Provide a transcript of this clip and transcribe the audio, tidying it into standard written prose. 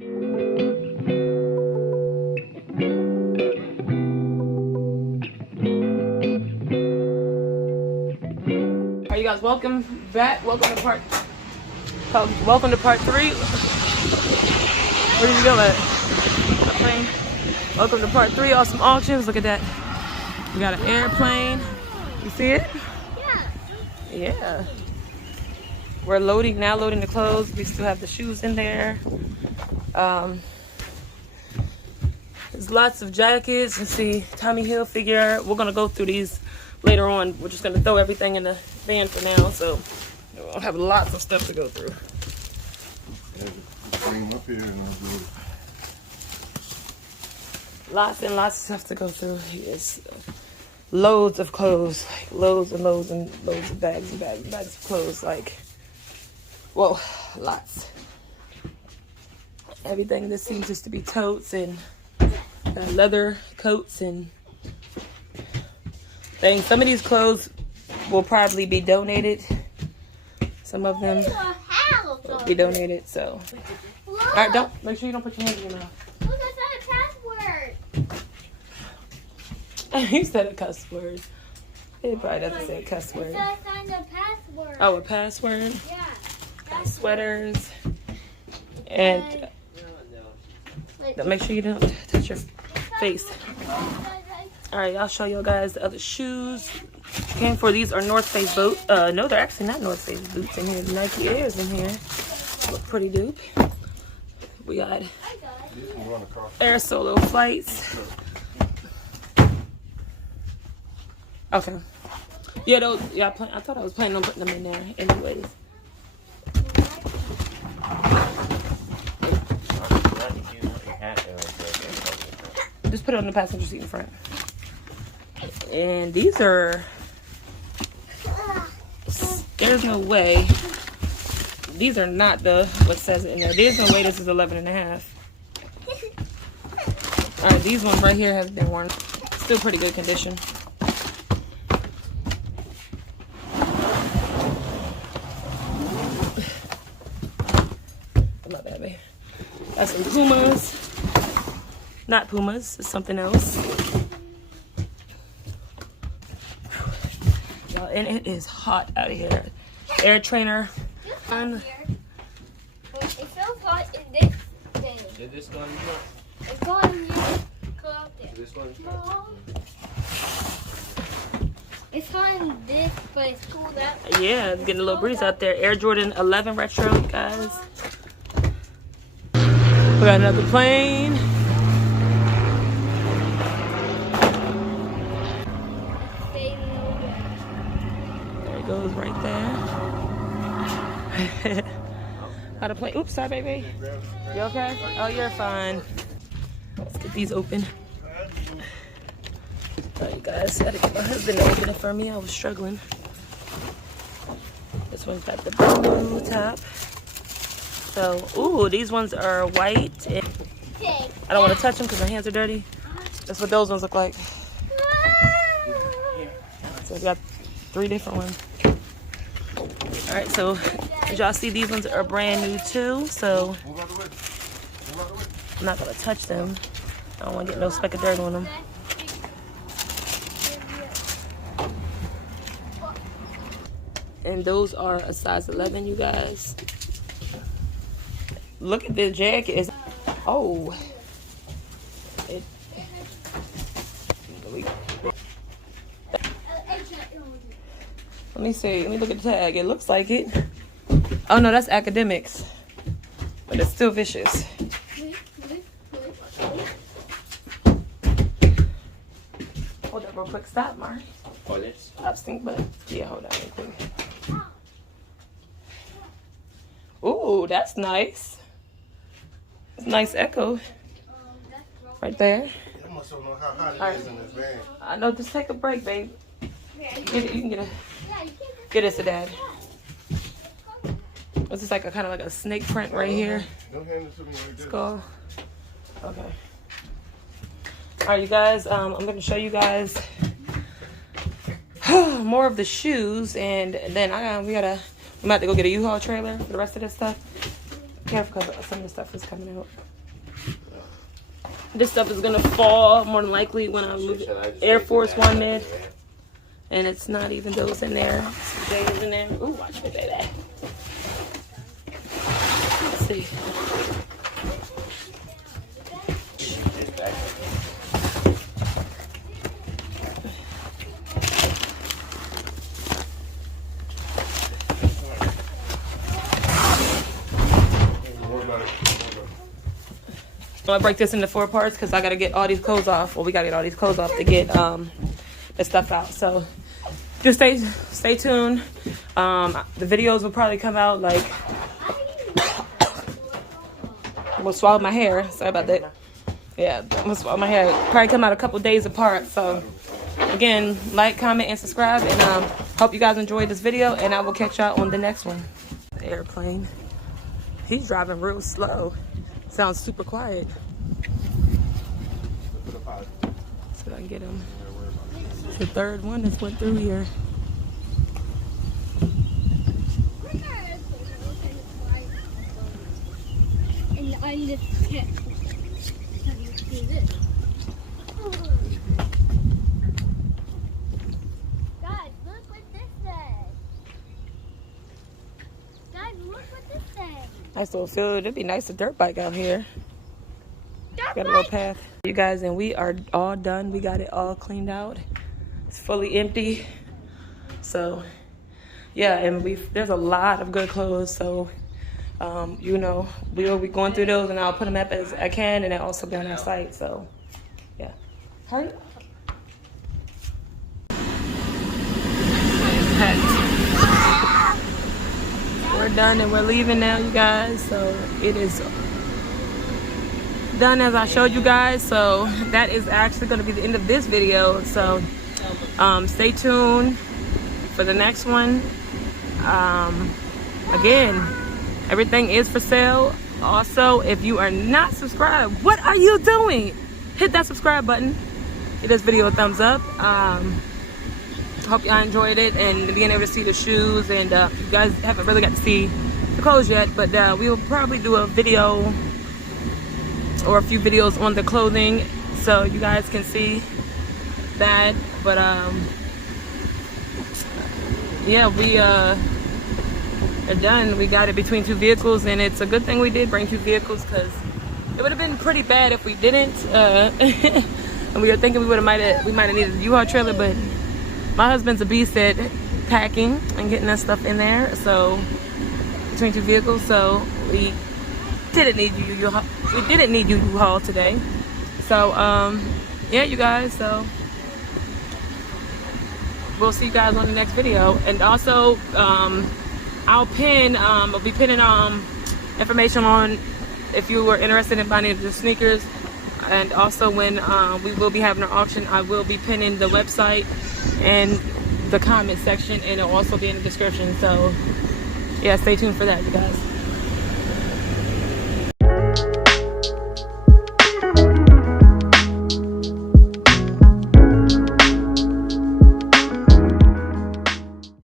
Alright, you guys, welcome back. Welcome to part 3. Where did you go at? Plane. Welcome to part 3, Awesome Auctions. Look at that. We got an airplane. You see it? Yeah. Yeah. We're now loading the clothes. We still have the shoes in there. There's lots of jackets. Let's see, Tommy Hilfiger. We're gonna go through these later on. We're just gonna throw everything in the van for now, so we'll have lots of stuff to go through. Bring them up here and I'll do it. Lots and lots of stuff to go through. It's loads of clothes, like loads and loads and loads of bags and bags and bags of clothes. Like, whoa, lots. Everything that seems just to be totes and leather coats and things. Some of these clothes will probably be donated. Some of them will be donated. So, all right, make sure you don't put your hands in your mouth. Look, I said a password. You said a cuss word. It probably doesn't say a cuss word. I signed a password. Oh, a password? Yeah. Sweaters. And make sure you don't touch your face. Alright, I'll show you guys the other shoes. Came for these are North Face boots. No, they're actually not North Face boots in here. Nike Airs in here. Look pretty dupe. We got Air Solo Flights. Okay. Yeah, those. Yeah, I thought I was planning on putting them in there, anyways. Just put it on the passenger seat in front. And these are. There's no way. These are not what says it in there. There's no way this is 11.5. All right, these ones right here have been worn. Still pretty good condition. My bad, babe. Got some Pumas. Not Pumas, it's something else. Y'all, and it is hot out of here. Air Trainer. It feels hot in this thing. Did this go in here? It's hot in here. Go out there. This one? Mom. It's hot in this, but it's cool that. Yeah, it's getting a little breeze out there. Air Jordan 11 Retro, you guys. We got another plane. There it goes right there. Got a plane. Oops, sorry, baby. You okay? Oh, you're fine. Let's get these open. Alright, you guys. I had to get my husband to open it for me. I was struggling. This one's got the blue top. So, ooh, these ones are white. And I don't want to touch them because my hands are dirty. That's what those ones look like. So we got 3 different ones. All right, so as y'all see, these ones are brand new too. So I'm not gonna touch them. I don't want to get no speck of dirt on them. And those are a size 11, you guys. Look at this jacket. Oh. Let me see. Let me look at the tag. It looks like it. Oh no, that's academics. But it's still vicious. Hold up real quick. Stop, Mark. Stop, stink butt. Yeah, hold on real quick. Ooh, that's nice. It's a nice echo. Right there. I must don't know how hot it is in this van. I know, just take a break, babe. Get it, you can get it to dad. This is like a kind of like a snake print right here. Don't hand it to me like this. Skull. Okay. Alright, you guys, I'm gonna show you guys more of the shoes, and then we might have to go get a U-Haul trailer for the rest of this stuff. Careful because some of the stuff is coming out. This stuff is gonna fall more than likely when I move Air Force One mid. And it's not even those in there. Some J's in there. Ooh, watch me, baby. Let's see. I'm gonna break this into 4 parts because I gotta get all these clothes off. Well, we gotta get all these clothes off to get the stuff out. So just stay tuned. The videos will probably come out like I'm gonna swallow my hair. Sorry about that. Yeah, I'm gonna swallow my hair. Probably come out a couple days apart. So again, like, comment, and subscribe. And hope you guys enjoyed this video. And I will catch y'all on the next one. The airplane. He's driving real slow. Sounds super quiet. So I can get him. It's the 3rd one that's went through here. And I just can't. Do this. Guys, look what this says. Guys, look what this says. Nice little field. It'd be nice to dirt bike out here. Dirt Got a little path. You guys, and we are all done. We got it all cleaned out. It's fully empty. So yeah, and there's a lot of good clothes. So you know, we will be going through those, and I'll put them up as I can, and they'll also be on our site. So yeah, hurry. We're done and we're leaving now, you guys. So it is done as I showed you guys. So that is actually going to be the end of this video. So stay tuned for the next one. Again, everything is for sale. Also, if you are not subscribed, what are you doing? Hit that subscribe button. Give this video a thumbs up. Hope y'all enjoyed it and being able to see the shoes. And you guys haven't really got to see the clothes yet, but we will probably do a video or a few videos on the clothing so you guys can see that. But yeah, we are done. We got it between 2 vehicles, and it's a good thing we did bring 2 vehicles because it would have been pretty bad if we didn't. And we were thinking we might have needed a U-Haul trailer, but my husband's a beast at packing and getting that stuff in there. So between 2 vehicles, so we didn't need U-Haul today. So yeah, you guys. So we'll see you guys on the next video. And also I'll be pinning information on if you were interested in buying the sneakers. And also when we will be having our auction, I will be pinning the website and the comment section, and it'll also be in the description. So yeah, stay tuned for that, you guys.